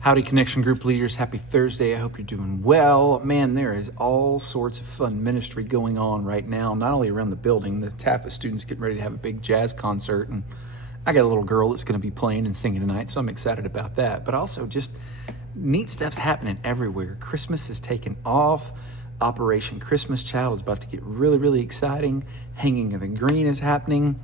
Howdy, Connection Group leaders. Happy Thursday. I hope you're doing well. Man, there is all sorts of fun ministry going on right now, not only around the building. The TAFA students getting ready to have a big jazz concert, and I got a little girl that's going to be playing and singing tonight, so I'm excited about that. But also just neat stuff's happening everywhere. Christmas is taking off. Operation Christmas Child is about to get really, really exciting. Hanging of the Green is happening.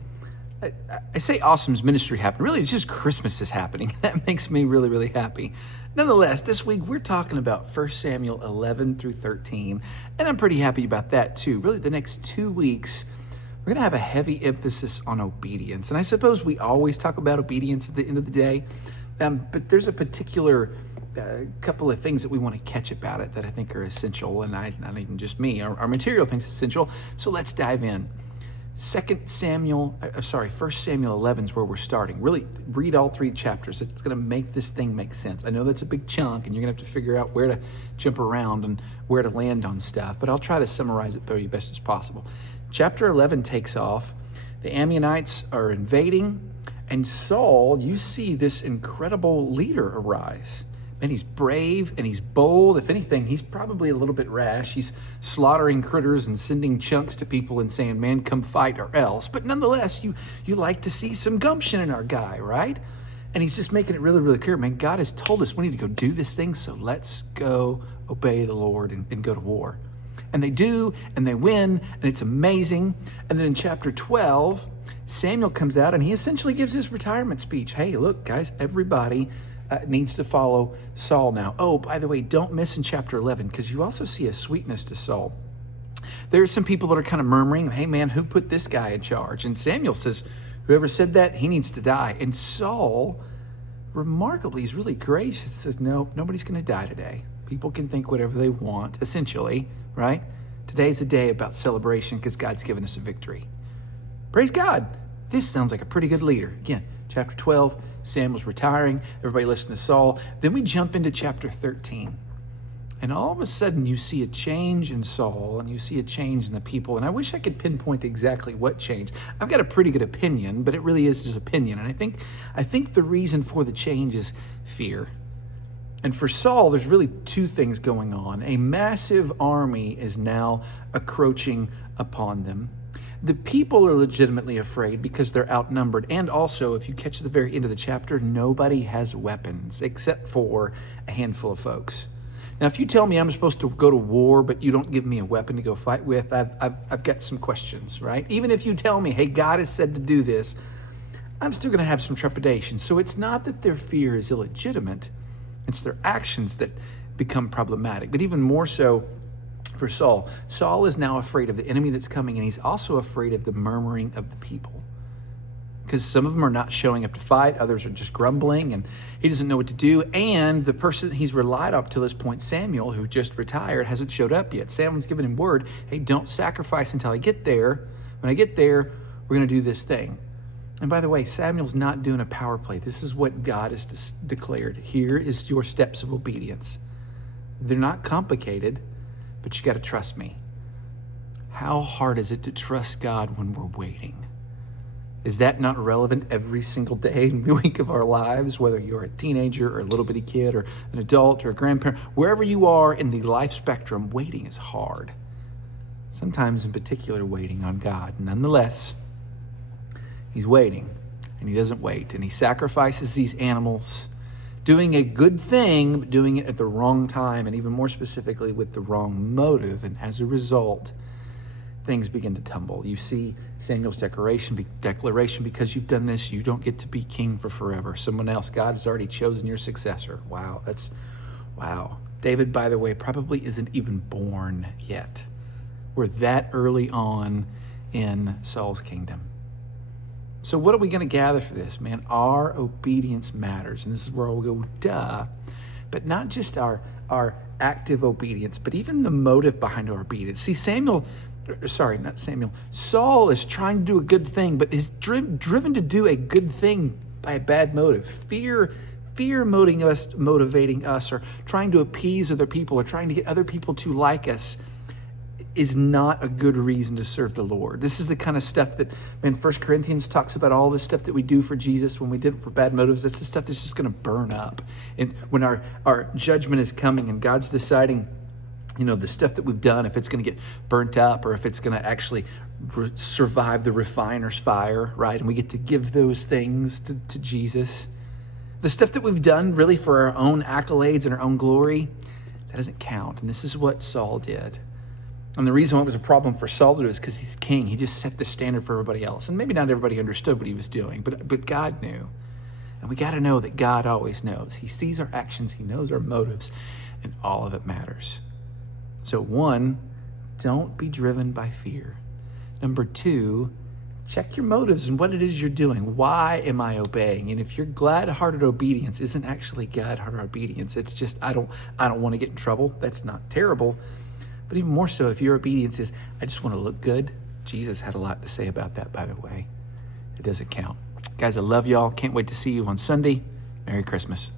I say awesome's ministry happened. Really, it's just Christmas is happening. That makes me really, really happy. Nonetheless, this week we're talking about 1 Samuel 11 through 13, and I'm pretty happy about that too. Really, the next 2 weeks, we're going to have a heavy emphasis on obedience. And I suppose we always talk about obedience at the end of the day, but there's a particular couple of things that we want to catch about it that I think are essential, and not even just me. Our material thinks it's essential, so let's dive in. 1 Samuel 11 is where we're starting. Really read all 3 chapters. It's going to make this thing make sense. I know that's a big chunk, and you're going to have to figure out where to jump around and where to land on stuff, but I'll try to summarize it for you best as possible. Chapter 11 takes off. The Ammonites are invading, and Saul, you see this incredible leader arise. And he's brave and he's bold. If anything, he's probably a little bit rash. He's slaughtering critters and sending chunks to people and saying, man, come fight or else. But nonetheless, you like to see some gumption in our guy, right? And he's just making it really, really clear, man, God has told us we need to go do this thing, so let's go obey the Lord and go to war. And they do, and they win, and it's amazing. And then in chapter 12, Samuel comes out and he essentially gives his retirement speech. Hey, look, guys, everybody needs to follow Saul now. Oh, by the way, don't miss in chapter 11, because you also see a sweetness to Saul. There's some people that are kind of murmuring, hey man, who put this guy in charge? And Samuel says, whoever said that, he needs to die. And Saul, remarkably, is really gracious. Says, no, nobody's going to die today. People can think whatever they want, essentially, right? Today's a day about celebration because God's given us a victory. Praise God. This sounds like a pretty good leader. Again, chapter 12, Samuel's retiring. Everybody listen to Saul. Then we jump into chapter 13. And all of a sudden you see a change in Saul and you see a change in the people. And I wish I could pinpoint exactly what changed. I've got a pretty good opinion, but it really is just opinion. And I think the reason for the change is fear. And for Saul, there's really 2 things going on. A massive army is now encroaching upon them. The people are legitimately afraid because they're outnumbered. And also, if you catch the very end of the chapter, nobody has weapons except for a handful of folks. Now, if you tell me I'm supposed to go to war, but you don't give me a weapon to go fight with, I've got some questions, right? Even if you tell me, hey, God has said to do this, I'm still going to have some trepidation. So it's not that their fear is illegitimate. It's their actions that become problematic. But even more so, for Saul, Saul is now afraid of the enemy that's coming, and he's also afraid of the murmuring of the people. Because some of them are not showing up to fight, others are just grumbling, and he doesn't know what to do. And the person he's relied on up to this point, Samuel, who just retired, hasn't showed up yet. Samuel's given him word, hey, don't sacrifice until I get there. When I get there, we're going to do this thing. And by the way, Samuel's not doing a power play. This is what God has declared. Here is your steps of obedience. They're not complicated, but you got to trust me. How hard is it to trust God when we're waiting? Is that not relevant every single day in the week of our lives, whether you're a teenager or a little bitty kid or an adult or a grandparent? Wherever you are in the life spectrum, waiting is hard. Sometimes in particular, waiting on God. Nonetheless, he's waiting, and he doesn't wait, and he sacrifices these animals, doing a good thing, but doing it at the wrong time, and even more specifically with the wrong motive. And as a result, things begin to tumble. You see Samuel's declaration, because you've done this, you don't get to be king for forever. Someone else, God has already chosen your successor. Wow. David, by the way, probably isn't even born yet. We're that early on in Saul's kingdom. So what are we going to gather for this, man? Our obedience matters. And this is where we'll go, duh. But not just our active obedience, but even the motive behind our obedience. See, Saul is trying to do a good thing, but is driven to do a good thing by a bad motive. Fear motivating us, or trying to appease other people, or trying to get other people to like us. is not a good reason to serve the Lord. This is the kind of stuff that, man, 1 Corinthians talks about all the stuff that we do for Jesus when we did it for bad motives. That's the stuff that's just going to burn up. And when our judgment is coming and God's deciding, the stuff that we've done, if it's going to get burnt up or if it's going to actually survive the refiner's fire, right? And we get to give those things to Jesus. The stuff that we've done really for our own accolades and our own glory, that doesn't count. And this is what Saul did. And the reason why it was a problem for Saul to do is because he's king. He just set the standard for everybody else. And maybe not everybody understood what he was doing, but God knew. And we got to know that God always knows. He sees our actions. He knows our motives. And all of it matters. So 1, don't be driven by fear. Number 2, check your motives and what it is you're doing. Why am I obeying? And if your glad-hearted obedience isn't actually glad-hearted obedience, it's just, I don't want to get in trouble. That's not terrible. But even more so, if your obedience is, I just want to look good. Jesus had a lot to say about that, by the way. It doesn't count. Guys, I love y'all. Can't wait to see you on Sunday. Merry Christmas.